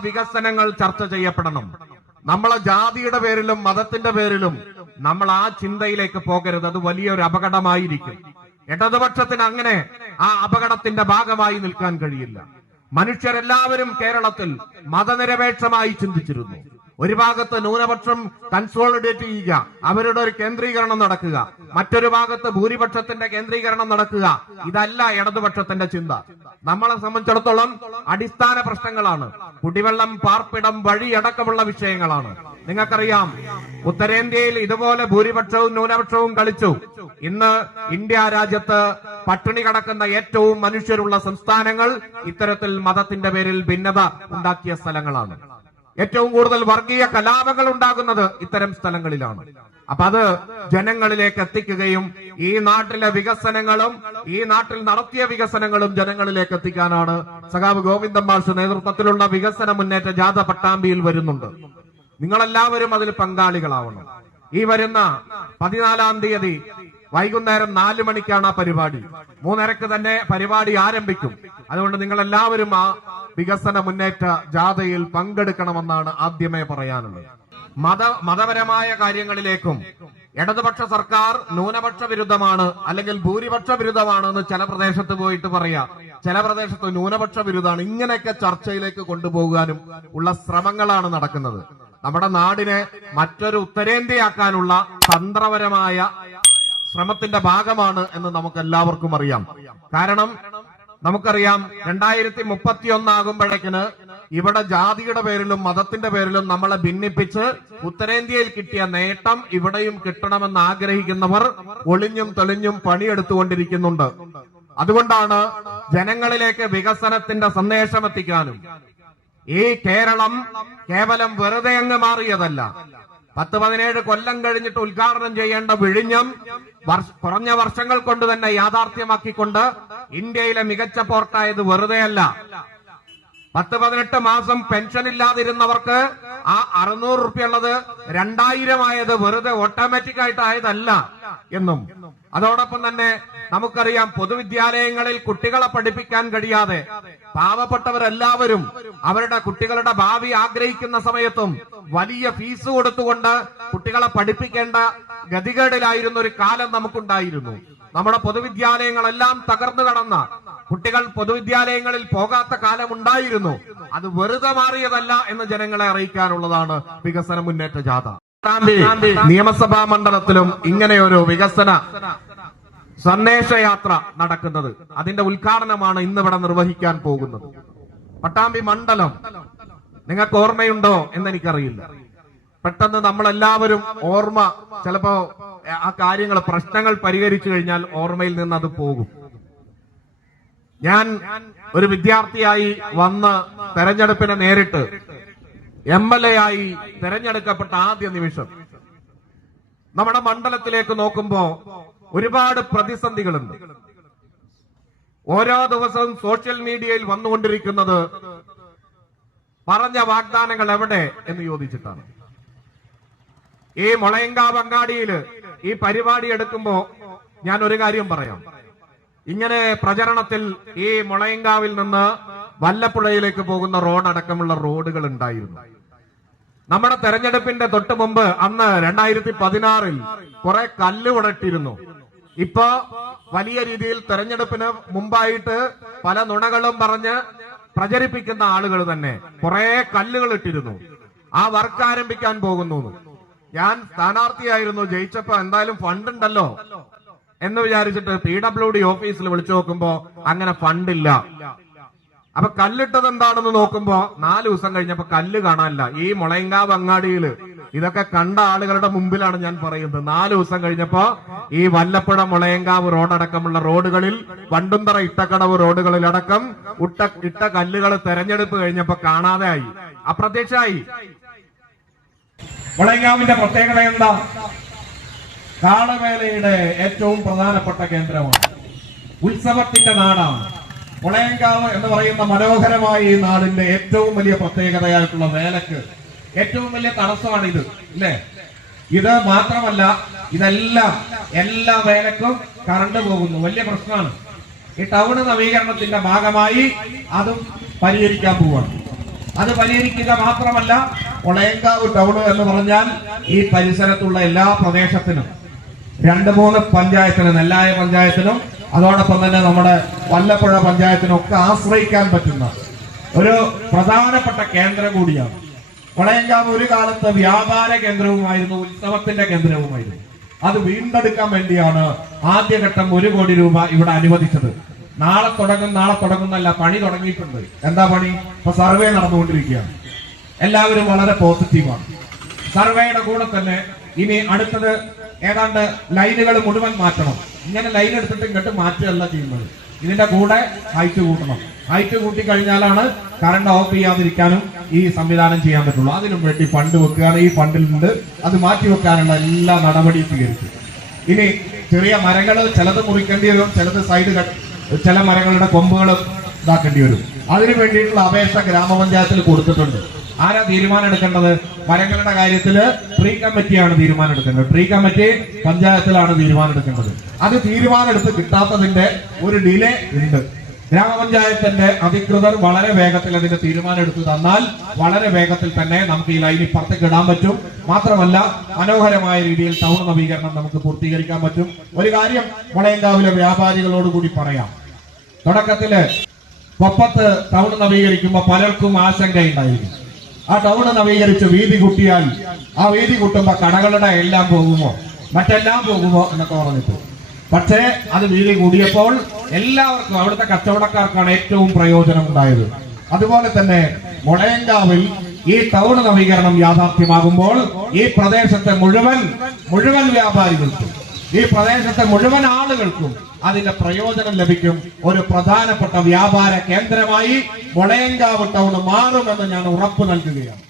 വികസനങ്ങൾ ചർച്ച ചെയ്യപ്പെടണം. നമ്മളെ ജാതിയുടെ പേരിലും മതത്തിന്റെ പേരിലും നമ്മൾ ആ ചിന്തയിലേക്ക് പോകരുത്. അത് വലിയൊരു അപകടമായിരിക്കും. ഇടതുപക്ഷത്തിന് അങ്ങനെ ആ അപകടത്തിന്റെ ഭാഗമായി നിൽക്കാൻ കഴിയില്ല. മനുഷ്യരെല്ലാവരും കേരളത്തിൽ മതനിരപേക്ഷമായി ചിന്തിച്ചിരുന്നു. ഒരു ഭാഗത്ത് ന്യൂനപക്ഷം കൺസോളിഡേറ്റ് ചെയ്യുക അവരുടെ ഒരു കേന്ദ്രീകരണം നടക്കുക. മറ്റൊരു ഭാഗത്ത് ഭൂരിപക്ഷത്തിന്റെ കേന്ദ്രീകരണം നടക്കുക. ഇതല്ല ഇടതുപക്ഷത്തിന്റെ ചിന്ത. നമ്മളെ സംബന്ധിച്ചിടത്തോളം അടിസ്ഥാന പ്രശ്നങ്ങളാണ്. കുടിവെള്ളം പാർപ്പിടം വഴി അടക്കമുള്ള വിഷയങ്ങളാണ്. നിങ്ങൾക്കറിയാം ഉത്തരേന്ത്യയിൽ ഇതുപോലെ ഭൂരിപക്ഷവും ന്യൂനപക്ഷവും കളിച്ചു. ഇന്ന് ഇന്ത്യ രാജ്യത്ത് പട്ടിണി കടക്കുന്ന ഏറ്റവും മനുഷ്യരുള്ള സംസ്ഥാനങ്ങൾ ഇത്തരത്തിൽ മതത്തിന്റെ പേരിൽ ഭിന്നത ഉണ്ടാക്കിയ സ്ഥലങ്ങളാണ്. ഏറ്റവും കൂടുതൽ വർഗീയ കലാപങ്ങൾ ഉണ്ടാകുന്നത് ഇത്തരം സ്ഥലങ്ങളിലാണ്. അപ്പൊ അത് ജനങ്ങളിലേക്ക് എത്തിക്കുകയും ഈ നാട്ടിലെ വികസനങ്ങളും ഈ നാട്ടിൽ നടത്തിയ വികസനങ്ങളും ജനങ്ങളിലേക്ക് എത്തിക്കാനാണ് സഖാവ് ഗോവിന്ദൻ മാഷ് നേതൃത്വത്തിലുള്ള വികസന മുന്നേറ്റ ജാഥ പട്ടാമ്പിയിൽ വരുന്നുണ്ട്. നിങ്ങളെല്ലാവരും അതിൽ പങ്കാളികളാവണം. ഈ വരുന്ന പതിനാലാം തീയതി വൈകുന്നേരം നാല് മണിക്കാണ് ആ പരിപാടി. മൂന്നരക്ക് തന്നെ പരിപാടി ആരംഭിക്കും. അതുകൊണ്ട് നിങ്ങൾ എല്ലാവരും ആ വികസന മുന്നേറ്റ ജാഥയിൽ പങ്കെടുക്കണമെന്നാണ് ആദ്യമേ പറയാനുള്ളത്. മത മതപരമായ കാര്യങ്ങളിലേക്കും ഇടതുപക്ഷ സർക്കാർ ന്യൂനപക്ഷ വിരുദ്ധമാണ് അല്ലെങ്കിൽ ഭൂരിപക്ഷ വിരുദ്ധമാണ് എന്ന് ചില പ്രദേശത്ത് പോയിട്ട് പറയാം. ചില പ്രദേശത്ത് ന്യൂനപക്ഷ വിരുദ്ധമാണ് ഇങ്ങനെയൊക്കെ ചർച്ചയിലേക്ക് കൊണ്ടുപോകാനും ഉള്ള ശ്രമങ്ങളാണ് നടക്കുന്നത്. നമ്മുടെ നാടിനെ മറ്റൊരു ഉത്തരേന്ത്യയാക്കാനുള്ള തന്ത്രപരമായ ശ്രമത്തിന്റെ ഭാഗമാണ് എന്ന് നമുക്ക് എല്ലാവർക്കും അറിയാം. കാരണം നമുക്കറിയാം രണ്ടായിരത്തി മുപ്പത്തി ഒന്നാകുമ്പോഴേക്കിന് ഇവിടെ ജാതിയുടെ പേരിലും മതത്തിന്റെ പേരിലും നമ്മളെ ഭിന്നിപ്പിച്ച് ഉത്തരേന്ത്യയിൽ കിട്ടിയ നേട്ടം ഇവിടെയും കിട്ടണമെന്ന് ആഗ്രഹിക്കുന്നവർ ഒളിഞ്ഞും തെളിഞ്ഞും പണിയെടുത്തുകൊണ്ടിരിക്കുന്നുണ്ട്. അതുകൊണ്ടാണ് ജനങ്ങളിലേക്ക് വികസനത്തിന്റെ സന്ദേശം എത്തിക്കാനും. ഈ കേരളം കേവലം വെറുതെ അങ്ങ് മാറിയതല്ല. പത്ത് പതിനേഴ് കൊല്ലം കഴിഞ്ഞിട്ട് ഉദ്ഘാടനം ചെയ്യേണ്ട വിഴിഞ്ഞം കുറഞ്ഞ വർഷങ്ങൾ കൊണ്ട് തന്നെ യാഥാർത്ഥ്യമാക്കിക്കൊണ്ട് ഇന്ത്യയിലെ മികച്ച പോർട്ടായത് വെറുതെയല്ല. പത്ത് പതിനെട്ട് മാസം പെൻഷൻ ഇല്ലാതിരുന്നവർക്ക് ആ അറുന്നൂറ് റുപ്യ ഉള്ളത് രണ്ടായിരം ആയത് വെറുതെ ഓട്ടോമാറ്റിക് ആയിട്ട് ആയതല്ല എന്നും. അതോടൊപ്പം തന്നെ നമുക്കറിയാം പൊതുവിദ്യാലയങ്ങളിൽ കുട്ടികളെ പഠിപ്പിക്കാൻ കഴിയാതെ പാവപ്പെട്ടവരെല്ലാവരും അവരുടെ കുട്ടികളുടെ ഭാവി ആഗ്രഹിക്കുന്ന സമയത്തും വലിയ ഫീസ് കൊടുത്തുകൊണ്ട് കുട്ടികളെ പഠിപ്പിക്കേണ്ട ഗതികേടിലായിരുന്ന ഒരു കാലം നമുക്കുണ്ടായിരുന്നു. നമ്മുടെ പൊതുവിദ്യാലയങ്ങളെല്ലാം തകർന്നു കടന്ന കുട്ടികൾ പൊതുവിദ്യാലയങ്ങളിൽ പോകാത്ത കാലം ഉണ്ടായിരുന്നു അത് വെറുതെ മാറിയതല്ല എന്ന് ജനങ്ങളെ അറിയിക്കാനുള്ളതാണ് വികസന മുന്നേറ്റ ജാഥ. നിയമസഭാ മണ്ഡലത്തിലും ഇങ്ങനെയൊരു വികസന സന്ദേശയാത്ര നടക്കുന്നത്. അതിന്റെ ഉദ്ഘാടനമാണ് ഇന്നിവിടെ നിർവഹിക്കാൻ പോകുന്നത്. പട്ടാമ്പി മണ്ഡലം നിങ്ങൾക്ക് ഓർമ്മയുണ്ടോ എന്ന് എനിക്കറിയില്ല പെട്ടെന്ന് നമ്മളെല്ലാവരും ഓർമ്മ ചിലപ്പോ ആ കാര്യങ്ങൾ പ്രശ്നങ്ങൾ പരിഹരിച്ചു കഴിഞ്ഞാൽ ഓർമ്മയിൽ നിന്ന് അത് പോകും. ഞാൻ ഒരു വിദ്യാർത്ഥിയായി വന്ന് തെരഞ്ഞെടുപ്പിനെ നേരിട്ട് എം എൽ എ ആയി തെരഞ്ഞെടുക്കപ്പെട്ട ആദ്യ നിമിഷം. നമ്മുടെ മണ്ഡലത്തിലേക്ക് നോക്കുമ്പോ ഒരുപാട് പ്രതിസന്ധികളുണ്ട്. ഓരോ ദിവസവും സോഷ്യൽ മീഡിയയിൽ വന്നുകൊണ്ടിരിക്കുന്നത് പറഞ്ഞ വാഗ്ദാനങ്ങൾ എവിടെ എന്ന് ചോദിച്ചിട്ടാണ്. ഈ മുളയങ്കാവ് അങ്ങാടിയിൽ ഈ പരിപാടി എടുക്കുമ്പോ ഞാൻ ഒരു കാര്യം പറയാം. ഇങ്ങനെ പ്രചരണത്തിൽ ഈ മുളയങ്കാവിൽ നിന്ന് വല്ലപ്പുഴയിലേക്ക് പോകുന്ന റോഡ് അടക്കമുള്ള റോഡുകൾ ഉണ്ടായിരുന്നു. നമ്മുടെ തെരഞ്ഞെടുപ്പിന്റെ തൊട്ട് മുമ്പ് അന്ന് രണ്ടായിരത്തി പതിനാറിൽ കുറെ കല്ല് ഉടട്ടിരുന്നു ഇപ്പോ വലിയ രീതിയിൽ തെരഞ്ഞെടുപ്പിന് മുമ്പായിട്ട് പല നുണകളും പറഞ്ഞ് പ്രചരിപ്പിക്കുന്ന ആളുകൾ തന്നെ കുറെ കല്ലുകൾ ഇട്ടിരുന്നു. ആ വർക്ക് ആരംഭിക്കാൻ പോകുന്നു ഞാൻ സ്ഥാനാർത്ഥിയായിരുന്നു ജയിച്ചപ്പോ എന്തായാലും ഫണ്ട് ഉണ്ടല്ലോ എന്ന് വിചാരിച്ചിട്ട് പി ഡബ്ല്യു ഡി ഓഫീസിൽ വിളിച്ചു നോക്കുമ്പോ അങ്ങനെ ഫണ്ടില്ല അപ്പൊ കല്ലിട്ടത് എന്താണെന്ന് നോക്കുമ്പോ നാല് ദിവസം കഴിഞ്ഞപ്പോ കല്ല് കാണാനില്ല. ഈ മുളയങ്കാവ് അങ്ങാടിയിൽ ഇതൊക്കെ കണ്ട ആളുകളുടെ മുമ്പിലാണ് ഞാൻ പറയുന്നത്. നാല് ദിവസം കഴിഞ്ഞപ്പോ ഈ വല്ലപ്പുഴ മുളയങ്കാവ് റോഡടക്കമുള്ള റോഡുകളിൽ വണ്ടുന്തറ ഇട്ടക്കടവ് റോഡുകളിലടക്കം ഉട്ട ഇട്ട കല്ലുകൾ തെരഞ്ഞെടുപ്പ് കഴിഞ്ഞപ്പോ കാണാതെ ആയി. അപ്രത്യക്ഷമായി. മുളയങ്കാവിന്റെ പ്രത്യേകത എന്താ? കാളവേലയുടെ ഏറ്റവും പ്രധാനപ്പെട്ട കേന്ദ്രമാണ്. ഉത്സവത്തിന്റെ നാടാണ്. മുളയങ്കാവ് എന്ന് പറയുന്ന മനോഹരമായ ഈ നാടിന്റെ ഏറ്റവും വലിയ പ്രത്യേകതയായിട്ടുള്ള വേലക്ക് ഏറ്റവും വലിയ തടസ്സമാണ് ഇത് അല്ലേ? ഇത് മാത്രമല്ല ഇതെല്ലാം എല്ലാ വേലക്കും കറണ്ട് പോകുന്നു. വലിയ പ്രശ്നമാണ്. ഈ ടൗൺ നവീകരണത്തിന്റെ ഭാഗമായി അതും പരിഹരിക്കാൻ പോവാണ്. അത് പരിഹരിക്കുക മാത്രമല്ല ഒളയങ്കാവ് ടൗൺ എന്ന് പറഞ്ഞാൽ ഈ പരിസരത്തുള്ള എല്ലാ പ്രദേശത്തിനും രണ്ട് മൂന്ന് പഞ്ചായത്തിനും നെല്ലായ പഞ്ചായത്തിനും അതോടൊപ്പം തന്നെ നമ്മുടെ വല്ലപ്പുഴ പഞ്ചായത്തിനൊക്കെ ആശ്രയിക്കാൻ പറ്റുന്ന ഒരു പ്രധാനപ്പെട്ട കേന്ദ്രം കൂടിയാണ്. വളയങ്കാവ് ഒരു കാലത്ത് വ്യാപാര കേന്ദ്രവുമായിരുന്നു ഉത്സവത്തിന്റെ കേന്ദ്രവുമായിരുന്നു. അത് വീണ്ടെടുക്കാൻ വേണ്ടിയാണ് ആദ്യഘട്ടം ഒരു കോടി രൂപ ഇവിടെ അനുവദിച്ചത്. നാളെ തുടങ്ങും നാളെ തുടങ്ങുന്നല്ല പണി തുടങ്ങിയിട്ടുണ്ട്. എന്താ പണി? ഇപ്പൊ സർവേ നടന്നുകൊണ്ടിരിക്കുകയാണ്. എല്ലാവരും വളരെ പോസിറ്റീവാണ് സർവേയുടെ കൂടെ തന്നെ ഇനി അടുത്തത് ഏതാണ്ട് ലൈനുകൾ മുഴുവൻ മാറ്റണം. ഇങ്ങനെ ലൈൻ എടുത്തിട്ട് ഇങ്ങോട്ട് മാറ്റുകയല്ല ചെയ്യുന്നത്. ഇതിന്റെ കൂടെ ഹൈറ്റ് കൂട്ടണം. ഹൈറ്റ് കൂട്ടി കഴിഞ്ഞാലാണ് കറണ്ട് ഓഫ് ചെയ്യാതിരിക്കാനും ഈ സംവിധാനം ചെയ്യാൻ പറ്റുള്ളൂ. അതിനും വേണ്ടി ഫണ്ട് വെക്കുകയാണ്. ഈ ഫണ്ടിൽ നിന്ന് അത് മാറ്റി വെക്കാനുള്ള എല്ലാ നടപടിയും സ്വീകരിച്ചു ഇനി ചെറിയ മരങ്ങൾ ചിലത് മുറിക്കേണ്ടി വരും ചിലത് സൈഡ് ചില മരങ്ങളുടെ കൊമ്പുകൾ ഇതാക്കേണ്ടി വരും. അതിനു വേണ്ടിയിട്ടുള്ള അപേക്ഷ ഗ്രാമപഞ്ചായത്തിൽ കൊടുത്തിട്ടുണ്ട്. ആരാ തീരുമാനം എടുക്കേണ്ടത് മരങ്ങളുടെ കാര്യത്തിൽ ട്രീ കമ്മിറ്റിയാണ് തീരുമാനം എടുക്കേണ്ടത് ട്രീ കമ്മിറ്റി പഞ്ചായത്തിലാണ് തീരുമാനം എടുക്കേണ്ടത് അത് തീരുമാനം എടുത്ത് കിട്ടാത്തതിന്റെ ഒരു ഡിലേ ഉണ്ട്. ഗ്രാമപഞ്ചായത്തിന്റെ അധികൃതർ വളരെ വേഗത്തിൽ അതിന്റെ തീരുമാനം എടുത്തു തന്നാൽ വളരെ വേഗത്തിൽ തന്നെ നമുക്ക് ഈ ലൈനിൽ ഇപ്പുറത്തേക്ക് ഇടാൻ പറ്റും. മാത്രമല്ല മനോഹരമായ രീതിയിൽ ടൗൺ നവീകരണം നമുക്ക് പൂർത്തീകരിക്കാൻ പറ്റും. ഒരു കാര്യം മുളയങ്കാവിലെ വ്യാപാരികളോട് കൂടി പറയാം. തുടക്കത്തിൽ കൊപ്പത്ത് ടൗൺ നവീകരിക്കുമ്പോൾ പലർക്കും ആശങ്കയുണ്ടായിരുന്നു ആ ടൗൺ നവീകരിച്ച് വീതി കുട്ടിയാൽ ആ വീതി കുട്ടുമ്പോ കടകളുടെ എല്ലാം പോകുമോ? മറ്റെല്ലാം പോകുമോ എന്നൊക്കെ പറഞ്ഞിട്ട്. പക്ഷേ അത് വീതി കൂടിയപ്പോൾ എല്ലാവർക്കും അവിടുത്തെ കച്ചവടക്കാർക്കാണ് ഏറ്റവും പ്രയോജനം ഉണ്ടായത്. അതുപോലെ തന്നെ മുളയങ്കാവിൽ ഈ ടൗൺ നവീകരണം യാഥാർത്ഥ്യമാകുമ്പോൾ ഈ പ്രദേശത്തെ മുഴുവൻ മുഴുവൻ വ്യാപാരികൾക്കും ഈ പ്രദേശത്തെ മുഴുവൻ ആളുകൾക്കും അതിന്റെ പ്രയോജനം ലഭിക്കും. ഒരു പ്രധാനപ്പെട്ട വ്യാപാര കേന്ദ്രമായി മുളയങ്കാവ് ടൗൺ മാറുമെന്ന് ഞാൻ ഉറപ്പു നൽകുകയാണ്.